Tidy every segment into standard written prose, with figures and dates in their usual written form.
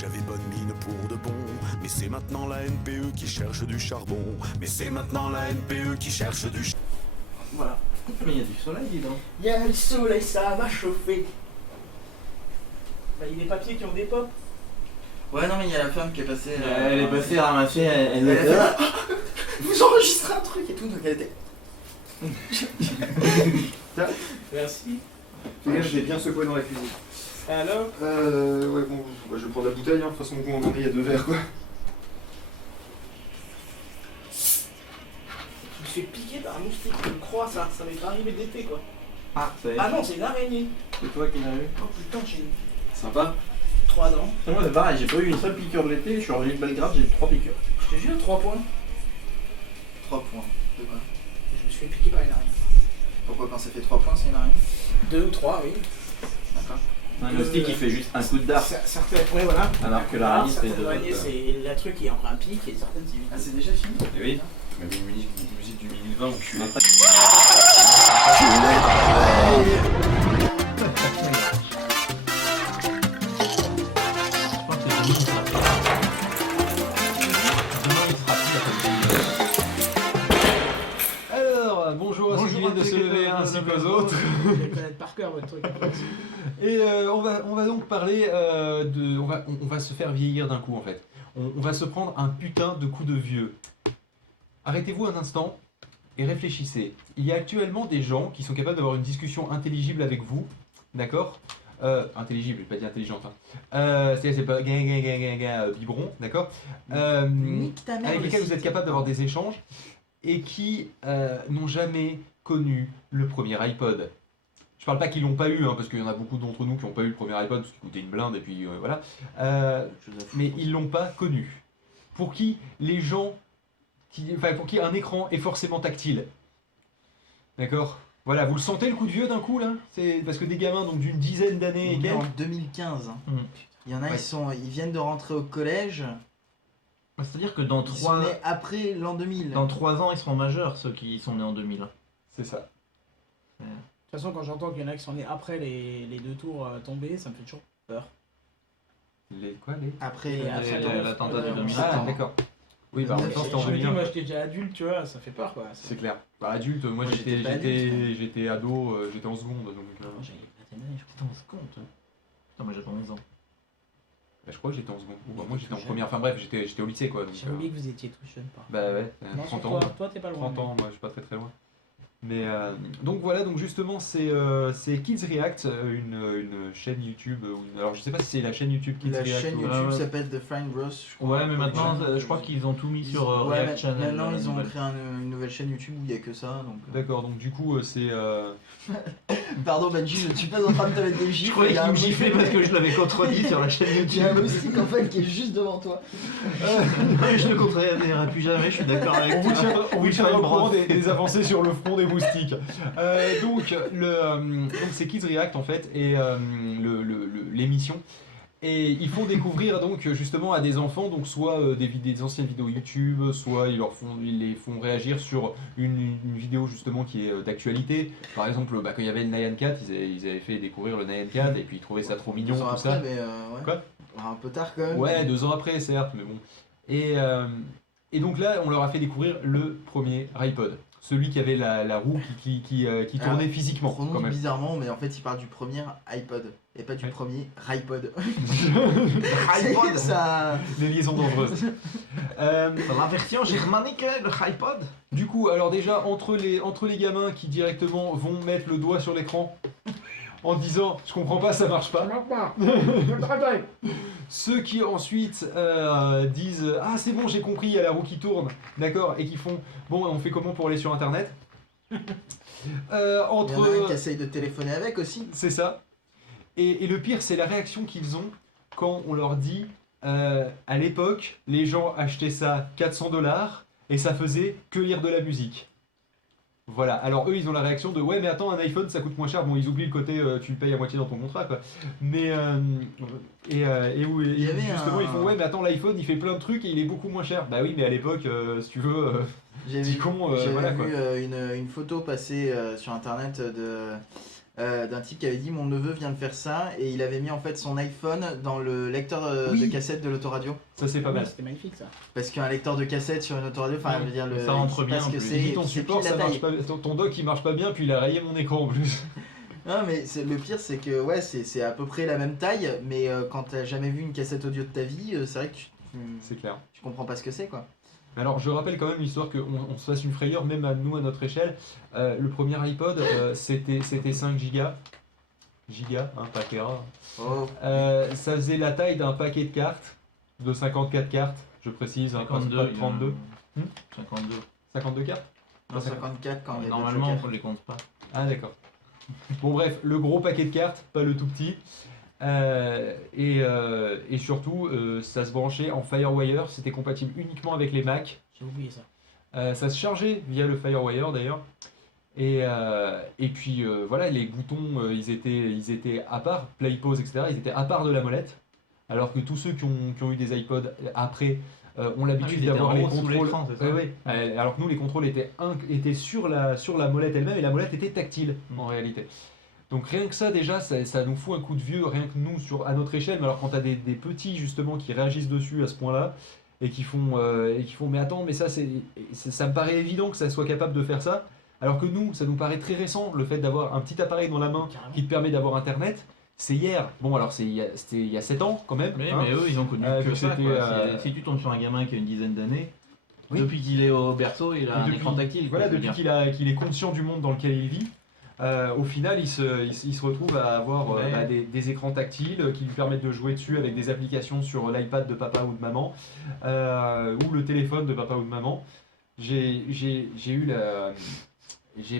J'avais bonne mine pour de bon, mais c'est maintenant la NPE qui cherche du charbon. Mais c'est maintenant la NPE qui cherche du charbon. Voilà. Mais il y a du soleil, dis donc. Il y a le soleil, ça m'a chauffé. Bah, il y a des papiers qui ont des pop. Ouais, non, mais il y a la femme qui est passée. Elle est passée ramasser, elle Elle a fait, Vous enregistrez un truc et tout, donc elle était. Merci. Fais gaffe, je l'ai bien secoué dans la cuisine. Alors Ouais, bon, bah, je vais prendre la bouteille, hein. De toute façon, vous m'entendez, il y a 2 verres, quoi. Je me suis fait piquer par un moustique, je crois, ça m'est pas arrivé d'été quoi. Ah, ça y est. Ah non, c'est une araignée. C'est toi qui l'as eu. Oh putain, j'ai Sympa. 3 dents. Et moi c'est pareil, j'ai pas eu une seule piqûre de l'été, je suis revenu de Belgrade, j'ai eu 3 piqûres. Je te jure, 3 points. 3 points. De quoi? Je me suis fait piquer par une araignée. Pourquoi quand ça fait 3 points, c'est une araignée? 2 ou 3, oui. D'accord. Un moustique il fait juste un coup de dard. Certaines, ouais, voilà. Alors que l'araignée c'est certaines deux. araignées, c'est la truc qui en prend un pic et certaines c'est Ah, c'est déjà fini? Eh oui. Tu m'as mis une musique du minute 20, enculé. Alors, bonjour à ceux qui viennent de se lever ainsi qu'aux autres. Vous allez connaître par cœur votre truc. Et on va donc parler de... On va se faire vieillir d'un coup en fait. On va se prendre un putain de coup de vieux. Arrêtez-vous un instant et réfléchissez. Il y a actuellement des gens qui sont capables d'avoir une discussion intelligible avec vous, d'accord intelligible, je vais pas dire intelligente. Hein. C'est pas biberon, d'accord Nique ta mère. avec lesquels vous êtes capable d'avoir des échanges et qui n'ont jamais connu le premier iPod. Je parle pas qu'ils l'ont pas eu, hein, parce qu'il y en a beaucoup d'entre nous qui n'ont pas eu le premier iPod parce qu'il coûtait une blinde et puis voilà. Mais ils l'ont pas connu. Pour qui les gens, pour qui un écran est forcément tactile. D'accord. Voilà, vous le sentez le coup de vieux d'un coup là? C'est parce que des gamins donc d'une dizaine d'années et On est en quelques. 2015. Il y en a, Ouais. ils viennent de rentrer au collège. C'est-à-dire que dans Ils sont 3 nés après l'an 2000. ans ils seront majeurs, ceux qui sont nés en 2000. C'est ça. De toute façon, quand j'entends qu'il y en a qui sont nés après les 2 tours tombés, ça me fait toujours peur. Les quoi les Après, Et après, l'attentat de 2007. Ah d'accord. Oui, bah en même temps c'était en Je me dis, 2001. moi j'étais déjà adulte, tu vois, ça fait peur quoi. C'est clair. Bah adulte, moi Moi, j'étais j'étais pas adulte. j'étais ado, j'étais en seconde donc. J'ai une vingtaine d'années, je crois. Putain, on se compte. Putain, moi j'attends 11 ans. Bah, je crois que j'étais en seconde. Bah, moi j'étais en Jeune. première. Enfin bref, j'étais au lycée quoi. Donc, J'avais oublié que vous étiez tous jeunes pas. bah ouais, Non, 30 sur ans. toi t'es pas loin. 30 ans, moi je suis pas très loin. Mais donc voilà, donc justement c'est Kids React, une chaîne YouTube. Alors je sais pas si c'est la chaîne YouTube Kids la React. chaîne ou- YouTube ouais. s'appelle The Frank Bros. Je crois. Ouais, mais maintenant je crois qu'ils ont tout mis sur Ouais, React Channel. maintenant ils ont nouvelle. créé une nouvelle chaîne YouTube où il n'y a que ça. Donc, D'accord, donc du coup c'est. Pardon Benji, je ne suis pas en train de te mettre des Je gifles. croyais il y a qu'il un me giflait parce que je l'avais contredit sur la chaîne Il y a un YouTube. moustique en fait qui est juste devant toi. Je ne contredirai plus jamais, je suis d'accord avec On vous toi. tiendra Oui, au courant Bros. des avancées sur le front des moustiques. Donc c'est Kids React en fait et l'émission. Et ils font découvrir donc justement à des enfants donc soit des anciennes vidéos YouTube, soit ils les font réagir sur une vidéo justement qui est d'actualité. Par exemple, bah, quand il y avait le Nyan Cat, ils avaient fait découvrir le Nyan Cat et puis ils trouvaient ça trop mignon 2 ans tout après, ça. mais ouais. Quoi Un peu tard quand même. Ouais, 2 ans après certes, mais bon. Et donc là, on leur a fait découvrir le premier iPod. Celui qui avait la roue qui tournait Alors, physiquement On quand prononce même. bizarrement, mais en fait il parle du premier iPod et pas du Ouais. premier iPod. iPod. Ça. Les liaisons dangereuses. La version germanique, le iPod. Du coup, alors déjà, entre les gamins qui directement vont mettre le doigt sur l'écran en disant « je comprends pas, ça marche pas », ceux qui ensuite disent « ah c'est bon, j'ai compris, il y a la roue qui tourne », d'accord, et qui font « bon, on fait comment pour aller sur internet ?» Il y en a un qui essaye de téléphoner avec aussi. C'est ça. Et le pire, c'est la réaction qu'ils ont quand on leur dit à l'époque, les gens achetaient ça 400$ et ça faisait que lire de la musique. Voilà, alors eux ils ont la réaction de ouais mais attends un iPhone ça coûte moins cher, bon ils oublient le côté tu le payes à moitié dans ton contrat quoi. Mais Il y avait justement un- ils font ouais mais attends l'iPhone il fait plein de trucs et il est beaucoup moins cher. Bah oui mais à l'époque si tu veux J'ai petit vu, con j'avais voilà quoi. vu une photo passer sur internet d'un type qui avait dit mon neveu vient de faire ça et il avait mis en fait son iPhone dans le lecteur Oui. de cassette de l'autoradio. Ça, c'est pas Oui, mal. c'était magnifique ça. Parce qu'un lecteur de cassette sur une autoradio, enfin, Oui, je veux dire, le, ça rentre il sait bien pas ce en que plus. c'est, Dis ton c'est support, pile ça la marche taille. pas, ton dock il marche pas bien, puis il a rayé mon écran en plus. Non, mais le pire, c'est que ouais, c'est à peu près la même taille, mais quand t'as jamais vu une cassette audio de ta vie, c'est vrai que C'est clair. tu comprends pas ce que c'est, quoi. Mais alors, je rappelle quand même l'histoire qu'on se fasse une frayeur, même à nous, à notre échelle. Le premier iPod, c'était 5 gigas. Gigas, hein, pas Tera. Oh. Ça faisait la taille d'un paquet de cartes, de 54 cartes, je précise, hein, pas 52. de 32. 52. 52 cartes Non, 54 quand il y a Normalement, d'autres on les compte pas. Ah d'accord. Bon bref, le gros paquet de cartes, pas le tout petit. Et surtout, ça se branchait en FireWire, c'était compatible uniquement avec les Mac. J'ai oublié ça. Ça se chargeait via le FireWire d'ailleurs. Et puis voilà, les boutons, ils étaient à part, play, pause, etc. Ils étaient à part de la molette. Alors que tous ceux qui ont eu des iPods après ont l'habitude ils étaient d'avoir en les haut sous contrôles. l'écran, c'est ça Ouais, ouais. Alors que nous, les contrôles étaient sur la molette elle-même et la molette était tactile en réalité. Donc rien que ça déjà, ça nous fout un coup de vieux, rien que nous à notre échelle. Mais alors quand t'as des petits justement qui réagissent dessus à ce point-là et qui font mais attends, mais ça ça me paraît évident que ça soit capable de faire ça. Alors que nous, ça nous paraît très récent le fait d'avoir un petit appareil dans la main Carrément. qui te permet d'avoir internet. C'est hier. Bon alors c'était il y a 7 ans quand même. Mais, hein. mais eux, ils ont connu que Puis ça. c'était, Quoi. Si tu tombes sur un gamin qui a une dizaine d'années, Oui. depuis qu'il est au berceau, il a un écran tactile. Voilà, quoi, je veux depuis dire. qu'il est conscient du monde dans lequel il vit, au final, il se retrouve à avoir Ouais. des écrans tactiles qui lui permettent de jouer dessus avec des applications sur l'iPad de papa ou de maman, ou le téléphone de papa ou de maman. J'ai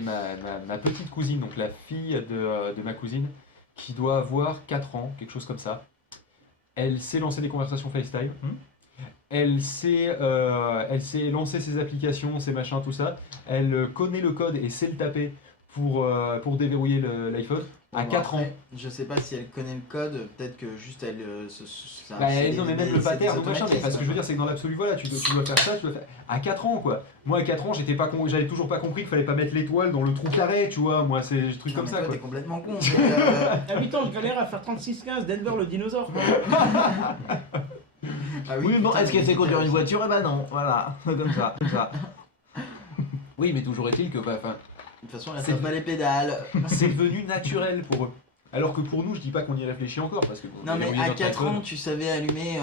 ma petite cousine, donc la fille de ma cousine, qui doit avoir 4 ans, quelque chose comme ça. Elle sait lancer des conversations FaceTime. Elle sait lancer ses applications, ses machins, tout ça. Elle connaît le code et sait le taper pour déverrouiller l'iPhone à Bon, 4 ans. après, je sais pas si elle connaît le code, peut-être que juste elle Bah, non, mais même le pattern, donc machin, mais parce que je veux dire, c'est que dans l'absolu, voilà, tu dois faire ça, tu dois faire. À 4 ans, quoi. Moi, à 4 ans, j'avais toujours pas compris qu'il fallait pas mettre l'étoile dans le trou carré, tu vois. Moi, c'est des trucs comme ça, quoi. T'es complètement con. À 8 ans, je galère à faire 36-15 Denver le dinosaure. Quoi. Ah Oui, bon, putain, est-ce qu'elle mais sait conduire une putain, voiture? Eh ben non, voilà, comme ça, comme ça. Oui, mais toujours est-il que, enfin, De toute façon, elle C'est- attrape pas les pédales. c'est devenu naturel pour eux. Alors que pour nous, je dis pas qu'on y réfléchit encore, parce que. Non, mais verrouiller à notre 4 iPhone. ans, tu savais allumer.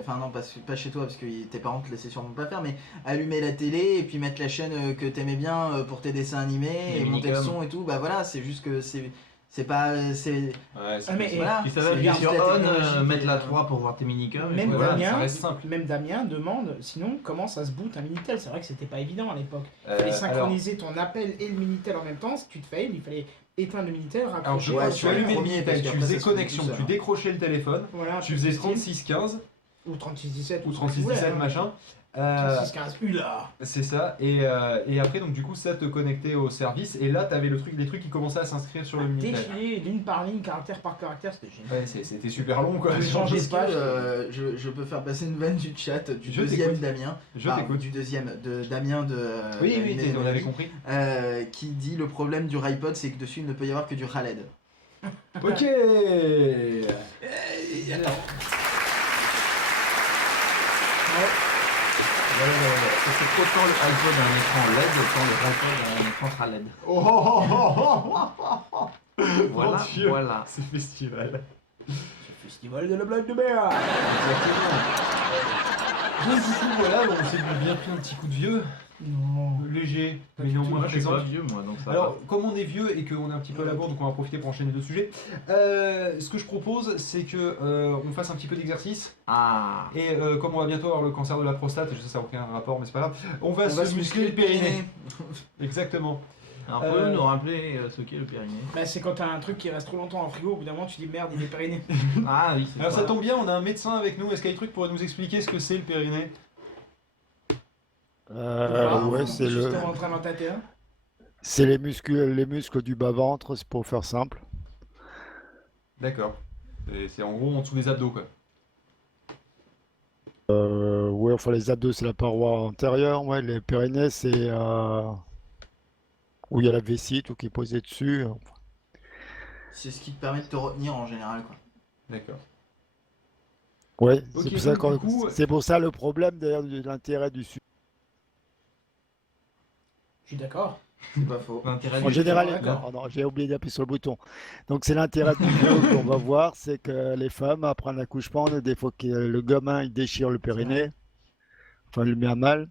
Enfin, non, pas chez toi, parce que tes parents te laissaient sûrement pas faire, mais allumer la télé et puis mettre la chaîne que t'aimais bien pour tes dessins animés Les et monter le minicums. son et tout. Bah voilà, c'est juste que c'est pas. Ouais, Ah, mais Voilà. Tu savais C'est appuyer juste sur la on, technologie mettre qui- la 3 pour voir tes minicums. et Même puis voilà, Damien, ça reste simple. même Damien demande sinon comment ça se boot un Minitel. C'est vrai que c'était pas évident à l'époque. Il fallait alors, synchroniser ton appel et le Minitel en même temps. Si tu te failles, il fallait éteindre le Minitel, alors raccrocher. Ouais, tu sur les allumais le premiers, Minitel, parce tu qu'après, faisais ça se fait connexion, tout seul, tu hein. décrochais le téléphone, Voilà, tu faisais 3615 ou 3617 ou 3617 machin. 3615 ULA. C'est ça, et après donc du coup ça te connectait au service, et là t'avais les trucs qui commençaient à s'inscrire sur le Minitel. Défiler ligne par ligne, caractère par caractère, c'était génial. Ouais, c'était super long quoi. Tu peux changer Est-ce de page. que je peux faire passer une vanne du chat du Je deuxième t'écoute. Damien, Je enfin, t'écoute. du deuxième de Damien de Oui, oui, d'Animer on avait Melody, compris. qui dit le problème du iPod c'est que dessus il ne peut y avoir que du Khaled. Ok. C'est autant l'iPod a un écran LED, autant le iPod a un écran sera LED. Oh, oh, oh, oh, oh, oh. Voilà, Mon Dieu, voilà. c'est festival. Festival de la blague de mer. Exactement. Donc du coup voilà, bon, on s'est bien pris un petit coup de vieux, Non. léger, Pas mais du tout. néanmoins Moi je suis présent. pas vieux moi donc ça Alors, comme on est vieux et qu'on est un petit peu à la bourre, donc on va profiter pour enchaîner deux sujets. Ce que je propose, c'est que on fasse un petit peu d'exercice. va. Ah. Et comme on va bientôt avoir le cancer de la prostate, je sais ça n'a aucun rapport, mais c'est pas grave. On va se muscler le périnée. Exactement. Alors pouvez-vous nous rappeler ce qu'est le périnée? Bah, c'est quand t'as un truc qui reste trop longtemps en frigo, au bout d'un moment tu dis merde, il est périné. Ah oui, c'est Alors ça ça. tombe bien, on a un médecin avec nous. Est-ce qu'Aitruc pourrait nous expliquer ce que c'est le périnée? Ouais, c'est justement en train d'en tâter un. C'est les muscles du bas-ventre, c'est pour faire simple. D'accord. C'est en gros en dessous des abdos quoi. Ouais, enfin les abdos c'est la paroi antérieure, ouais, les périnées c'est où il y a la vessie, tout qui est posé dessus. C'est ce qui te permet de te retenir en général, quoi. D'accord. Ouais, Ok, c'est pour ça donc, du coup, c'est pour ça le problème d'ailleurs de l'intérêt du sucre. Je suis d'accord. C'est pas faux. L'intérêt En du général, d'accord. pardon, j'ai oublié d'appuyer sur le bouton. Donc c'est l'intérêt du jeu qu'on va voir, c'est que les femmes après l'accouchement, des fois que le gamin il déchire le périnée, enfin il le met à mal,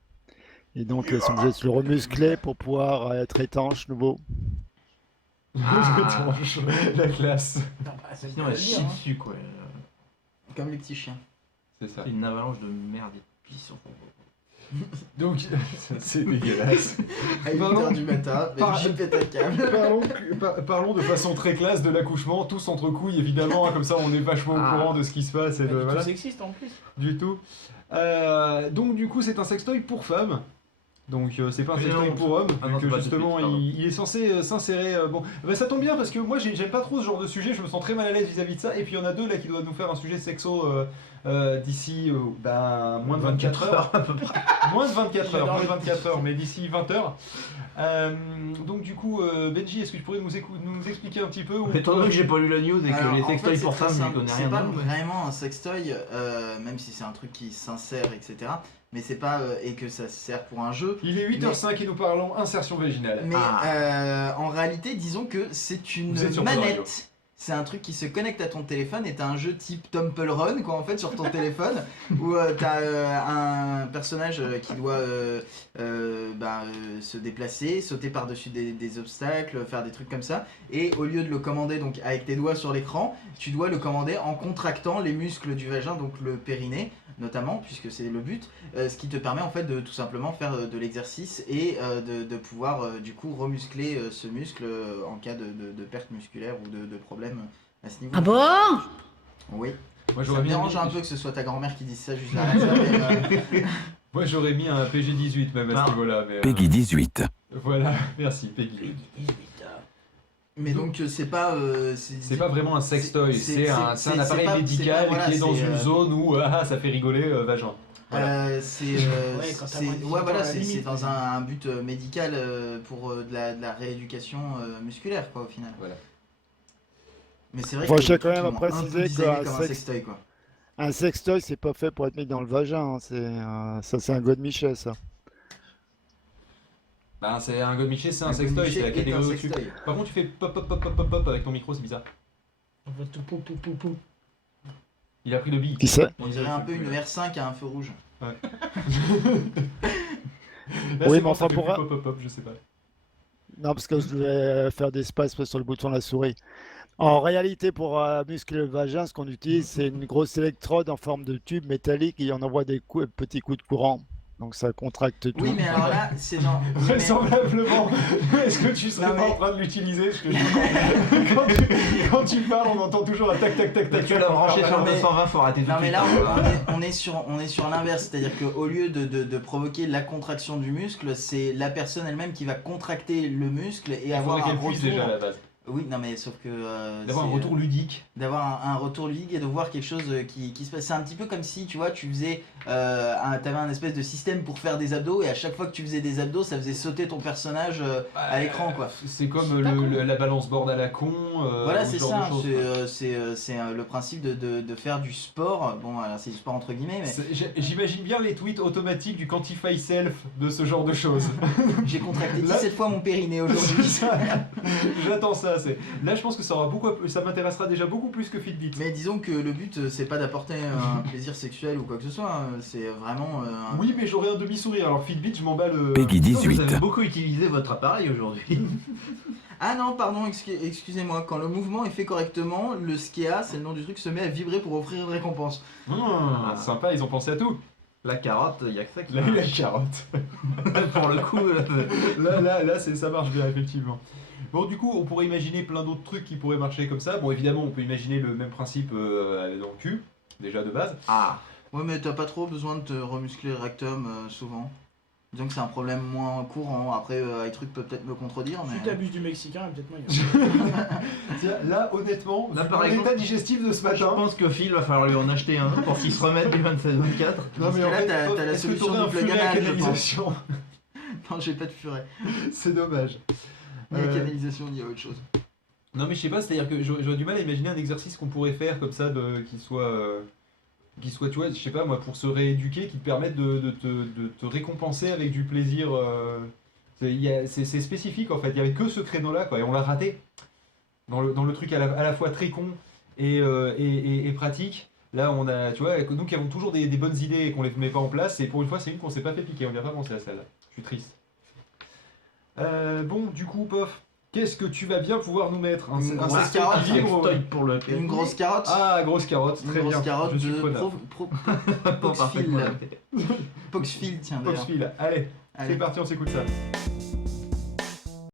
et donc elles sont obligées de se le remuscler pour pouvoir être étanche nouveau. Ah. La classe. Non, bah, c'est Sinon, le elle cas de chie le dire, hein. dessus, quoi. Comme les petits chiens. C'est ça. C'est une avalanche de merde et de pisse. Donc, c'est dégueulasse. À 8h du matin, j'ai pété un câble. Parlons de façon très classe de l'accouchement, tous entre couilles évidemment, hein, comme ça on est vachement au courant de ce qui se passe. Et Pas de, du tout voilà, sexiste en plus. du tout. Donc du coup c'est un sextoy pour femmes. Donc c'est pas un Mais sextoy non, pour hommes, ah vu non, que c'est pas tout de justement suite, pardon. il est censé s'insérer. Bon, bah, ça tombe bien parce que moi j'aime pas trop ce genre de sujet, je me sens très mal à l'aise vis-à-vis de ça. Et puis il y en a deux là qui doivent nous faire un sujet sexo d'ici moins de 24 heures. à peu près. Moins de 24 heures, J'adore moins de les 24 heures, mais d'ici 20 heures. Donc du coup, Benji, est-ce que tu pourrais nous expliquer un petit peu où... Étant donné que j'ai pas lu la news et que Alors, les en sextoys fait, pour c'est très femmes, je simple. connais C'est rien pas dedans. vraiment un sextoy, même si c'est un truc qui s'insère, etc. Mais c'est pas et que ça sert pour un jeu. Il est 8h05 et nous parlons insertion vaginale. Mais Ah. en réalité, disons que c'est une Vous êtes sur Pod Radio. manette. C'est un truc qui se connecte à ton téléphone et t'as un jeu type Temple Run quoi en fait sur ton téléphone où t'as un personnage qui doit se déplacer, sauter par-dessus des obstacles, faire des trucs comme ça et au lieu de le commander donc avec tes doigts sur l'écran, tu dois le commander en contractant les muscles du vagin donc le périnée notamment puisque c'est le but, ce qui te permet en fait de tout simplement faire de l'exercice et de pouvoir du coup remuscler ce muscle en cas de perte musculaire ou de problème à ce niveau. Ah bon? Oui. Moi Ça j'aurais me mis, dérange un peu que ce soit ta grand-mère qui dise ça juste derrière ça, mais, Moi, j'aurais mis un PG-18 même à Ah. ce niveau-là. Mais, Peggy 18. Voilà, merci Peggy. mais donc c'est pas C'est pas vraiment un sextoy, c'est un c'est appareil pas- médical c'est pas- voilà, qui est dans c'est, une zone où ça fait rigoler vagin. Voilà. Ouais, quand t'as moins de 18 ans, voilà, à la c'est limite, dans mais- un but médical pour de la rééducation musculaire quoi au final. Voilà. Mais c'est vrai Moi, que je tiens quand les même trucs à m'ont un peu préciser designé qu'un comme un sex- sextoy quoi. Un sextoy, c'est pas fait pour être mis dans le vagin, hein, ça c'est un godemiché ça. Ben, c'est un godemiché, c'est un Un sextoy, c'est la godemiché est un catégorie au-dessus. sextoy. Par contre, tu fais pop pop pop pop pop pop avec ton micro, c'est bizarre. On va tout pou pou pou pou. Il a pris le beat. Qui sait? On dirait un peu une R5 à un feu rouge. Là, Oui, c'est mais bon, ça enfin, fait pour plus un- pop pop pop, je sais pas. Non, parce que je devais faire des espaces sur le bouton de la souris. En réalité, pour muscler le vagin, ce qu'on utilise, c'est une grosse électrode en forme de tube métallique et on envoie des petits coups de courant. Donc ça contracte tout. Oui, mais alors là, c'est dans. oui, mais- Vraisemblablement, est-ce que tu serais Non, pas mais- en train de l'utiliser? Parce que quand tu parles, on entend toujours un tac tac tac tac. Tu l'as branché sur le mais- 220, faut arrêter tout Non de mais suite. là on est sur l'inverse, c'est-à-dire qu'au lieu de provoquer la contraction du muscle, c'est la personne elle-même qui va contracter le muscle et Il avoir faudrait un qu'elle puisse retour. déjà à la base. Oui, non mais sauf que D'avoir un c'est, retour ludique. d'avoir un retour ludique et de voir quelque chose qui se passe. C'est un petit peu comme si tu vois, tu faisais t'avais un espèce de système pour faire des abdos et à chaque fois que tu faisais des abdos, ça faisait sauter ton personnage à l'écran quoi. C'est comme C'est pas con. la balance board à la con. Voilà, ou ce c'est genre ça, de choses, quoi. c'est le principe de faire du sport. Bon, alors c'est du sport entre guillemets, mais J'imagine bien les tweets automatiques du Quantify Self de ce genre de choses. j'ai contracté Là- 17 fois mon périnée aujourd'hui. J'attends ça. Là, je pense que ça m'intéressera déjà beaucoup plus que Fitbit. Mais disons que le but c'est pas d'apporter un plaisir sexuel ou quoi que ce soit, hein. C'est vraiment un- Oui, mais j'aurais un demi-sourire. Alors Fitbit, je m'en bats le. Peggy Vous 18. avez beaucoup utilisé votre appareil aujourd'hui. Ah non, pardon, excusez-moi, quand le mouvement est fait correctement, le SKEA, c'est le nom du truc, se met à vibrer pour offrir une récompense. Sympa, ils ont pensé à tout. La carotte, il y a que ça qui Là, la marche. carotte. Pour le coup, Là, ça marche bien, effectivement. Bon, du coup, on pourrait imaginer plein d'autres trucs qui pourraient marcher comme ça. Bon, évidemment, on peut imaginer le même principe dans le cul, déjà de base. ah, Ouais, mais t'as pas trop besoin de te remuscler le rectum souvent. Disons que c'est un problème moins courant. Après, iTruc peut peut-être me contredire, Si mais. t'abuses du mexicain, il y a peut-être moyen. Tiens, là, honnêtement, Là, vu par mon exemple, état digestif de ce je matin. pense que Phil va falloir lui en acheter un pour qu'il se remette du 27-24. Dans ce en cas-là, fait, t'as la est-ce que solution t'aurais un du plug furet à anal, je pense. canalisation? Non, j'ai pas de furet. C'est dommage. Mais la Euh, canalisation, il y a autre chose. Non mais je sais pas, c'est-à-dire que j'aurais du mal à imaginer un exercice qu'on pourrait faire comme ça, qui soit, tu vois, je sais pas moi, pour se rééduquer, qui te permette de te récompenser avec du plaisir. C'est spécifique en fait, il y avait que ce créneau-là quoi, et on l'a raté. Dans le truc à la fois très con et pratique. Là on a, tu vois, nous qui avons toujours des bonnes idées et qu'on les met pas en place, et pour une fois c'est une qu'on s'est pas fait piquer, on vient pas penser à celle-là. Je suis triste. Bon, du coup, Pof, qu'est-ce que tu vas bien pouvoir nous mettre? Une Un grosse sextoy carotte, qui vibre, Sextoy pour le Une grosse carotte. Ah, grosse carotte, Une très grosse bien. carotte Je suis de preneur. Poxfield. Poxfield, tiens d'ailleurs. Poxfield, allez, Allez. c'est parti, on s'écoute ça.